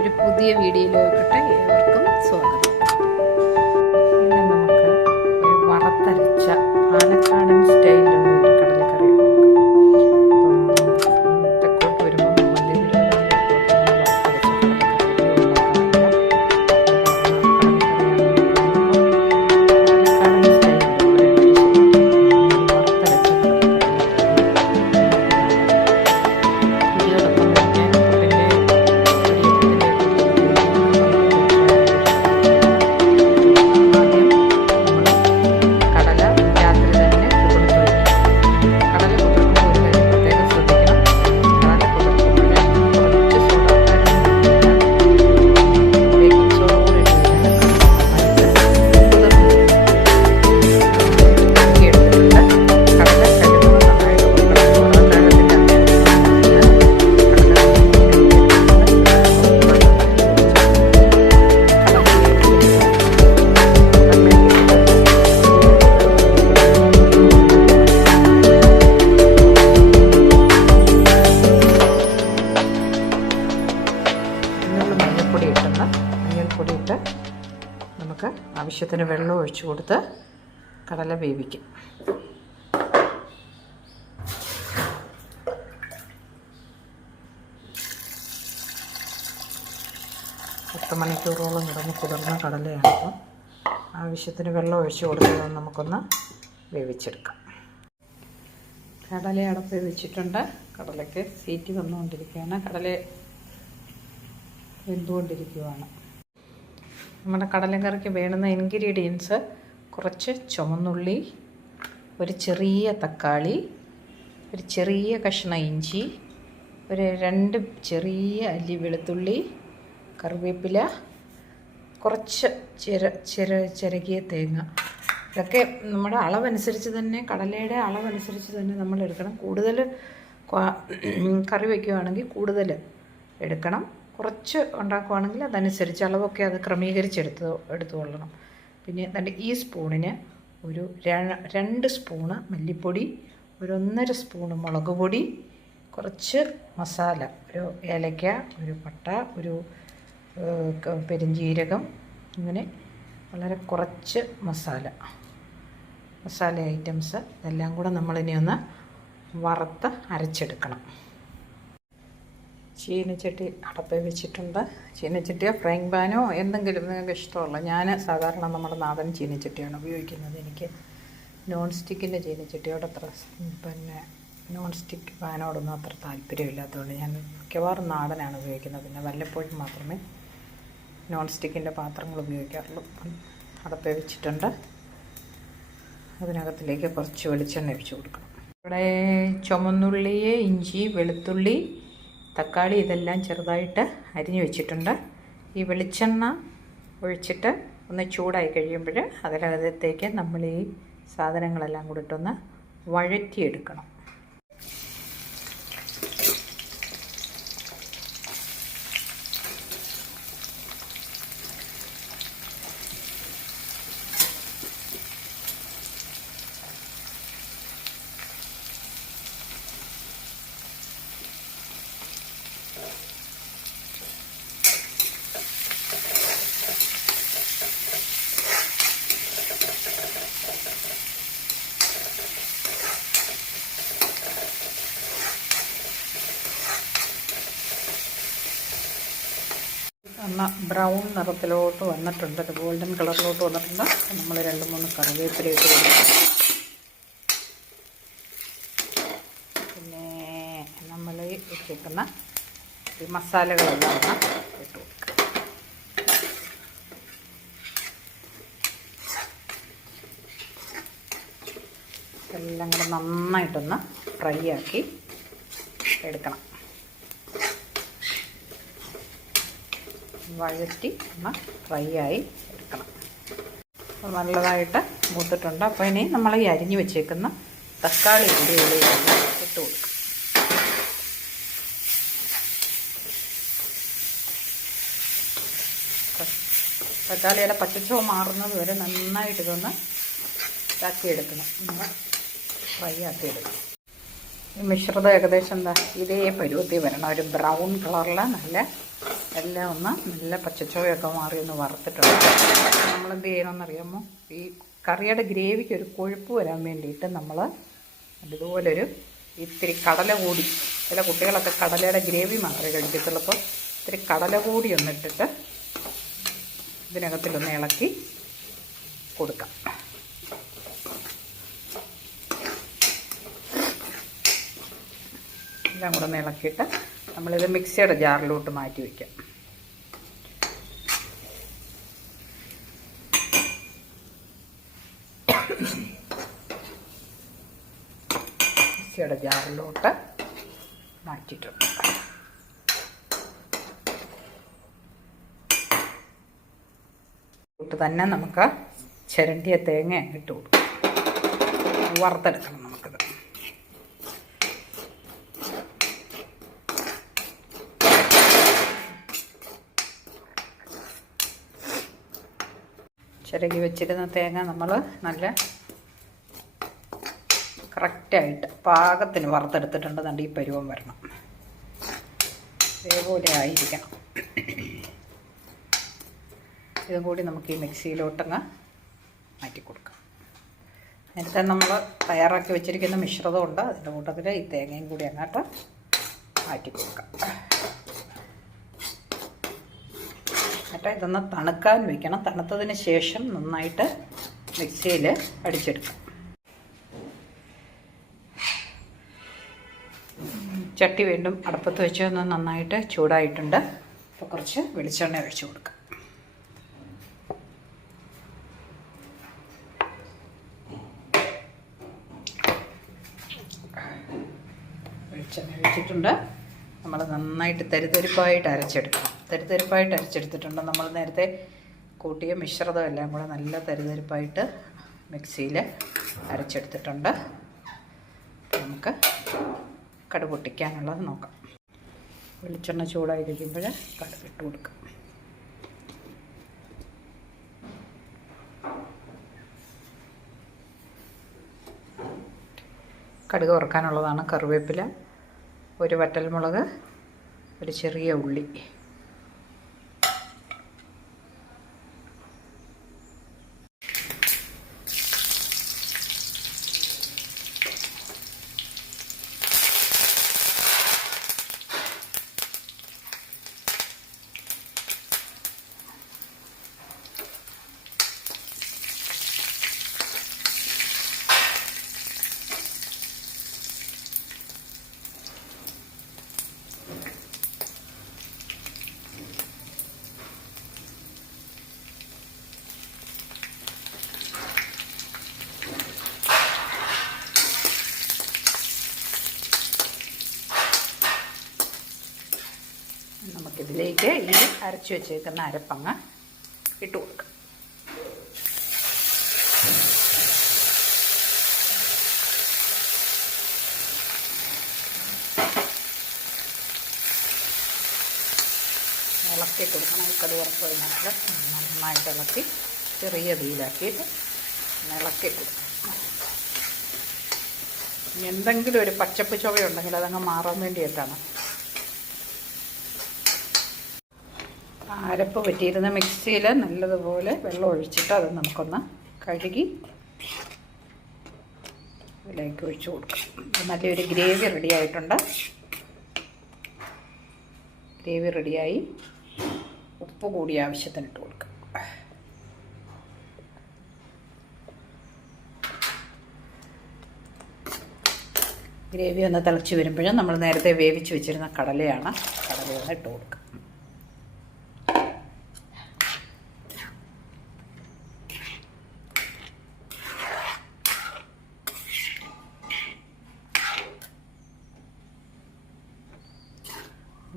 ഒരു പുതിയ വീഡിയോയിലോട്ട് ഒഴിച്ചു കൊടുത്ത് കടല വേവിക്കും. പത്ത് മണിക്കൂറോളം കിടന്ന് കുതിർന്ന കടലയാണ് അപ്പം ആവശ്യത്തിന് വെള്ളം ഒഴിച്ച് കൊടുത്ത് നമുക്കൊന്ന് വേവിച്ചെടുക്കാം. കടല അടപ്പ് വെച്ചിട്ടുണ്ട്. കടലയ്ക്ക് സീറ്റ് വന്നുകൊണ്ടിരിക്കുകയാണ്. കടല വെന്തുകൊണ്ടിരിക്കുകയാണ്. നമ്മുടെ കടലക്കറിക്ക് വേണ്ടുന്ന ഇൻഗ്രീഡിയൻസ് കുറച്ച് ചുമന്നുള്ളി ഒരു ചെറിയ തക്കാളി ഒരു ചെറിയ കഷ്ണം ഇഞ്ചി ഒരു രണ്ട് ചെറിയ അല്ലി വെളുത്തുള്ളി കറിവേപ്പില കുറച്ച് ചിര ചിര ചിരകിയ തേങ്ങ. ഇതൊക്കെ നമ്മുടെ അളവനുസരിച്ച് തന്നെ കടലയുടെ അളവനുസരിച്ച് തന്നെ നമ്മൾ എടുക്കണം കൂടുതൽ കറി വയ്ക്കുകയാണെങ്കിൽ കൂടുതൽ എടുക്കണം. കുറച്ച് ഉണ്ടാക്കുവാണെങ്കിൽ അതനുസരിച്ച് അളവൊക്കെ അത് ക്രമീകരിച്ചെടുത്ത് എടുത്തുകൊള്ളണം. പിന്നെ തന്റെ ഈ സ്പൂണിന് ഒരു രണ്ട് സ്പൂണ് മല്ലിപ്പൊടി ഒരു ഒന്നര സ്പൂണ് മുളക് പൊടി കുറച്ച് മസാല ഒരു ഏലക്ക ഒരു പട്ട ഒരു പെരുംജീരകം ഇങ്ങനെ വളരെ കുറച്ച് മസാല. മസാല ഐറ്റംസ് ഇതെല്ലാം കൂടെ നമ്മളിനി ഒന്ന് വറുത്ത് അരച്ചെടുക്കണം. ചീനച്ചട്ടി അടപ്പ് വെച്ചിട്ടുണ്ട്. ചീനച്ചട്ടിയോ ഫ്രൈങ് പാനോ എന്തെങ്കിലും നിങ്ങൾക്ക് ഇഷ്ടമുള്ള ഞാൻ സാധാരണ നമ്മുടെ നാടൻ ചീനച്ചട്ടിയാണ് ഉപയോഗിക്കുന്നത്. എനിക്ക് നോൺ സ്റ്റിക്കിന്റെ ചീനച്ചട്ടിയോട് അത്ര പിന്നെ നോൺ സ്റ്റിക്ക് പാനോടൊന്നും അത്ര താല്പര്യമില്ലാത്തതുകൊണ്ട് ഞാൻ മിക്കവാറും നാടനാണ് ഉപയോഗിക്കുന്നത്. പിന്നെ വല്ലപ്പോഴും മാത്രമേ നോൺ സ്റ്റിക്കിന്റെ പാത്രങ്ങൾ ഉപയോഗിക്കാറുള്ളൂ. അപ്പം അടപ്പ് വെച്ചിട്ടുണ്ട്. അതിനകത്തിലേക്ക് കുറച്ച് വെളിച്ചെണ്ണ ഒഴിച്ച് കൊടുക്കണം. ഇവിടെ ചുമന്നുള്ളി ഇഞ്ചി വെളുത്തുള്ളി തക്കാളി ഇതെല്ലാം ചെറുതായിട്ട് അരിഞ്ഞു വെച്ചിട്ടുണ്ട്. ഈ വെളിച്ചെണ്ണ ഒഴിച്ചിട്ട് ഒന്ന് ചൂടായി കഴിയുമ്പോൾ അതിനകത്തേക്ക് നമ്മൾ ഈ സാധനങ്ങളെല്ലാം കൂടിയിട്ടൊന്ന് വഴറ്റിയെടുക്കണം ഒന്ന് ബ്രൗൺ നിറത്തിലോട്ട് വന്നിട്ടുണ്ട്. ഒരു ഗോൾഡൻ കളറിലോട്ട് വന്നിട്ടുണ്ട്. നമ്മൾ രണ്ട് മൂന്ന് കറിവേപ്പില ഇട്ട് കൊടുക്കും പിന്നെ നമ്മൾ ഇട്ടിരിക്കുന്ന ഈ മസാലകളെല്ലാം ഇട്ട് കൊടുക്കുക എല്ലാം കൂടെ നന്നായിട്ടൊന്ന് ഫ്രൈ ആക്കി എടുക്കണം. വഴറ്റി ഒന്ന് ഫ്രൈ ആയി എടുക്കണം. അപ്പോൾ നല്ലതായിട്ട് മൂത്തിട്ടുണ്ട്. അപ്പോൾ ഇനി നമ്മൾ ഈ അരിഞ്ഞു വെച്ചേക്കുന്ന തക്കാളി കൂടി ഇതിലേക്ക് ഇട്ട് കൊടുക്കും. തക്കാളിയുടെ പച്ചച്ചോ മാറുന്നത് വരെ നന്നായിട്ട് ഇതൊന്ന് ഇതാക്കിയെടുക്കണം. നമ്മൾ ഫ്രൈ ആക്കിയെടുക്കണം. ഈ മിശ്രിതം ഏകദേശം എന്താ ഇതേ പരുവത്തിൽ വരണം. ഒരു ബ്രൗൺ കളറിൽ നല്ല എല്ലാം ഒന്ന് നല്ല പച്ചച്ചോയൊക്കെ മാറി ഒന്ന് വറുത്തിട്ടുണ്ട്. നമ്മൾ എന്ത് ചെയ്യണമെന്നറിയാമോ ഈ കറിയുടെ ഗ്രേവിക്ക് ഒരു കൊഴുപ്പ് വരാൻ വേണ്ടിയിട്ട് നമ്മൾ ഇതുപോലൊരു ഇത്തിരി കടല കൂടി ചില കുട്ടികളൊക്കെ കടലയുടെ ഗ്രേവി മാത്രമേ കഴിക്കത്തുള്ളൂ. അപ്പോൾ ഇത്തിരി കടല കൂടി ഒന്നിട്ടിട്ട് ഇതിനകത്തിലൊന്ന് ഇളക്കി കൊടുക്കാം. എല്ലാം കൂടെ ഒന്ന് ഇളക്കിയിട്ട് നമ്മളിത് മിക്സിയുടെ ജാറിലോട്ട് മാറ്റി വയ്ക്കാം മിക്സിയുടെ ജാറിലോട്ട് മാറ്റിയിട്ടുണ്ട്. തന്നെ നമുക്ക് ചിരണ്ടിയ തേങ്ങ ഇട്ട് കൊടുക്കും. വറുത്തെടുക്കണം. ചിരകി വെച്ചിരുന്ന തേങ്ങ നമ്മൾ നല്ല കറക്റ്റായിട്ട് പാകത്തിന് വറുത്തെടുത്തിട്ടുണ്ട്. നല്ല ഈ പരുവം വരണം. ഇതേപോലെ ആയിരിക്കണം. ഇതും കൂടി നമുക്ക് ഈ മിക്സിയിലോട്ടങ്ങ് മാറ്റി കൊടുക്കാം. നേരത്തെ നമ്മൾ തയ്യാറാക്കി വെച്ചിരിക്കുന്ന മിശ്രിതമുണ്ട് അതിന്റെ കൂട്ടത്തിൽ ഈ തേങ്ങയും കൂടി അങ്ങോട്ട് മാറ്റി കൊടുക്കാം. എന്നിട്ട് ഇതൊന്ന് തണുക്കാൻ വെക്കണം. തണുത്തതിന് ശേഷം നന്നായിട്ട് മിക്സിയിൽ അടിച്ചെടുക്കാം. ചട്ടി വീണ്ടും അടുപ്പത്ത് വെച്ച് ഒന്ന് നന്നായിട്ട് ചൂടായിട്ടുണ്ട്. അപ്പോൾ കുറച്ച് വെളിച്ചെണ്ണ ഒഴിച്ച് കൊടുക്കാം. വെളിച്ചെണ്ണ ഒഴിച്ചിട്ടുണ്ട്. നമ്മൾ നന്നായിട്ട് തരിതരിപ്പായിട്ട് അരച്ചെടുക്കണം. തരിതരിപ്പായിട്ട് അരച്ചെടുത്തിട്ടുണ്ട്. നമ്മൾ നേരത്തെ കൂട്ടിയ മിശ്രിതം എല്ലാം കൂടെ നല്ല തരിതരിപ്പായിട്ട് മിക്സിയിൽ അരച്ചെടുത്തിട്ടുണ്ട്. നമുക്ക് കടുക് പൊട്ടിക്കാനുള്ളത് നോക്കാം. വെളിച്ചെണ്ണ ചൂടായിരിക്കുമ്പോൾ കടുക് ഇട്ട് കൊടുക്കാം. കടുക് വറുക്കാനുള്ളതാണ് കറിവേപ്പില. ഒരു വറ്റൽമുളക് ഒരു ചെറിയ ഉള്ളി. നമുക്കിതിലേക്ക് ഈ അരച്ചു വെച്ചേക്കുന്ന അരപ്പങ്ങ് ഇട്ട് കൊടുക്കാം. ഇളക്കി കൊടുക്കണം. ഈ കടുക് വറുത്തതിനകത്ത് നന്നായിട്ട് ഇളക്കി ചെറിയ തീയിലാക്കിയിട്ട് ഇളക്കി കൊടുക്കണം. എന്തെങ്കിലും ഒരു പച്ചപ്പ് ചുവയുണ്ടെങ്കിൽ അതങ്ങ് മാറാൻ വേണ്ടിയിട്ടാണ്. അരപ്പ് പറ്റിയിരുന്ന മിക്സിയിൽ നല്ലതുപോലെ വെള്ളം ഒഴിച്ചിട്ട് അത് നമുക്കൊന്ന് കഴുകി ഇതിലേക്ക് ഒഴിച്ചു കൊടുക്കാം. നല്ലൊരു ഗ്രേവി റെഡി ആയിട്ടുണ്ട്. ഗ്രേവി റെഡിയായി ഉപ്പ് കൂടി ആവശ്യത്തിന് ഇട്ട് കൊടുക്കാം. ഗ്രേവി ഒന്ന് തിളച്ച് വരുമ്പോഴും നമ്മൾ നേരത്തെ വേവിച്ച് വെച്ചിരുന്ന കടലയാണ്. കടല ഒന്ന് ഇട്ട് കൊടുക്കുക.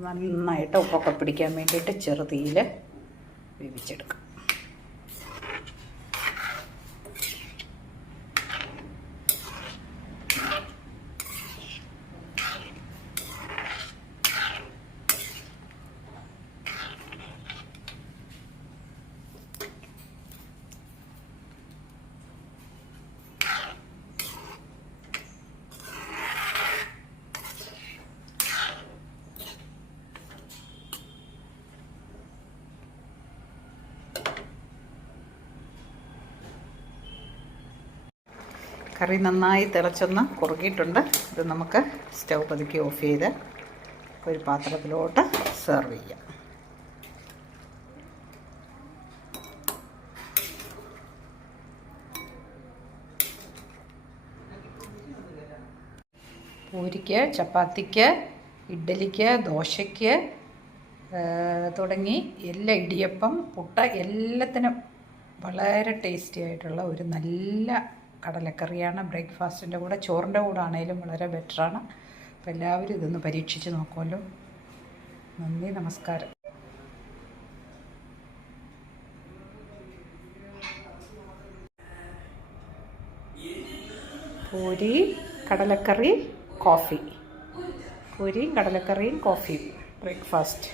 നന്നായിട്ട് ഉപ്പൊക്കെ പിടിക്കാൻ വേണ്ടിയിട്ട് ചെറുതീയിൽ വേവിച്ചെടുക്കാം. കറി നന്നായി തിളച്ചൊന്ന് കുറുകിയിട്ടുണ്ട്. ഇത് നമുക്ക് സ്റ്റൗ പതുക്കി ഓഫ് ചെയ്ത് ഒരു പാത്രത്തിലോട്ട് സെർവ് ചെയ്യാം. പൂരിക്ക് ചപ്പാത്തിക്ക് ഇഡ്ഡലിക്ക് ദോശയ്ക്ക് തുടങ്ങി എല്ലാ ഇടിയപ്പം പുട്ട എല്ലാത്തിനും വളരെ ടേസ്റ്റി ആയിട്ടുള്ള ഒരു നല്ല കടലക്കറിയാണ് ബ്രേക്ക്ഫാസ്റ്റിന്റെ കൂടെ ചോറിന്റെ കൂടെ ആണെങ്കിലും വളരെ ബെറ്ററാണ് അപ്പോൾ എല്ലാവരും ഇതൊന്ന് പരീക്ഷിച്ച് നോക്കുമല്ലോ. നന്ദി നമസ്കാരം. പൂരി കടലക്കറി കോഫി പൂരിയും കടലക്കറിയും കോഫിയും ബ്രേക്ക്ഫാസ്റ്റ്